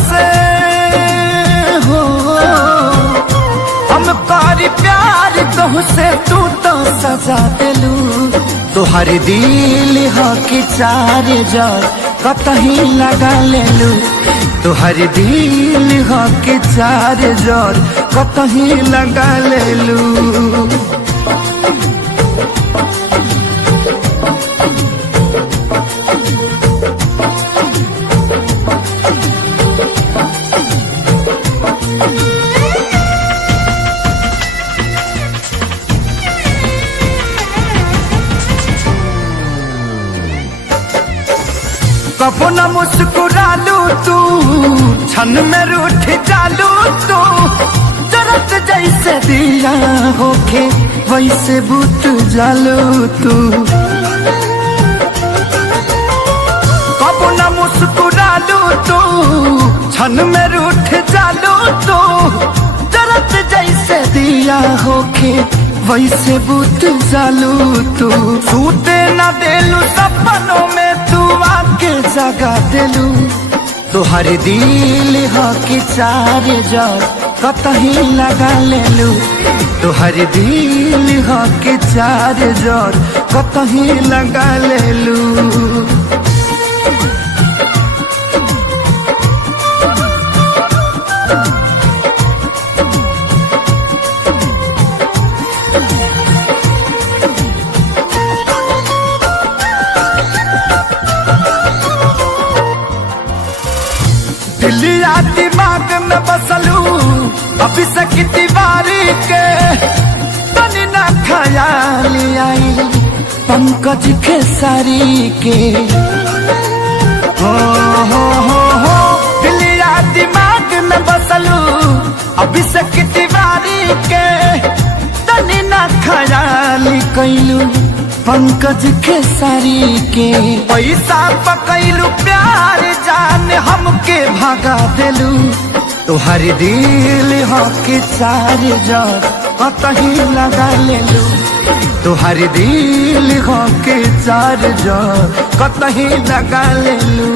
से हो, हम करी प्यार तुहसे तू तो सजा दिलू। तुहर दिल हो कि चार जार कतही लगा लेलू। तुहर दिल हो कि चार जार कतही लगा लेलू। कबो न मुस्कुरालू तू, क्षण में रूठ जालू तू। जरत जैसे दिया होके वैसे बुत जालू तू। कबो न मुस्कुरालू तू, क्षण में रूठ जालू तू। जरत जैसे दिया होके वैसे बुत जालू तू। सूते न देलू सपनों में तू आके जगा दिलू। तुहर दिल हो कि चार जार कतही लगा लेलू। तुहर दिल हो कि चार जार कतही लगा लेलू। दिलिया दिमाग में बसलू अभी से तिवारी के। तनी ना ख्याल आई पंकज खेसारी के। हो दिलिया दिमाग में बसलू अभी से तिवारी के। तनी ना ख्याल कैलू पंकज खेसारी के। पैसा पकैलू प्यार जान हमके भगा दिलू। तुहर दिल हो कि चार जार कतही लगा लेलू। तुहर दिल हो कि चार जार कतही लगा लेलू।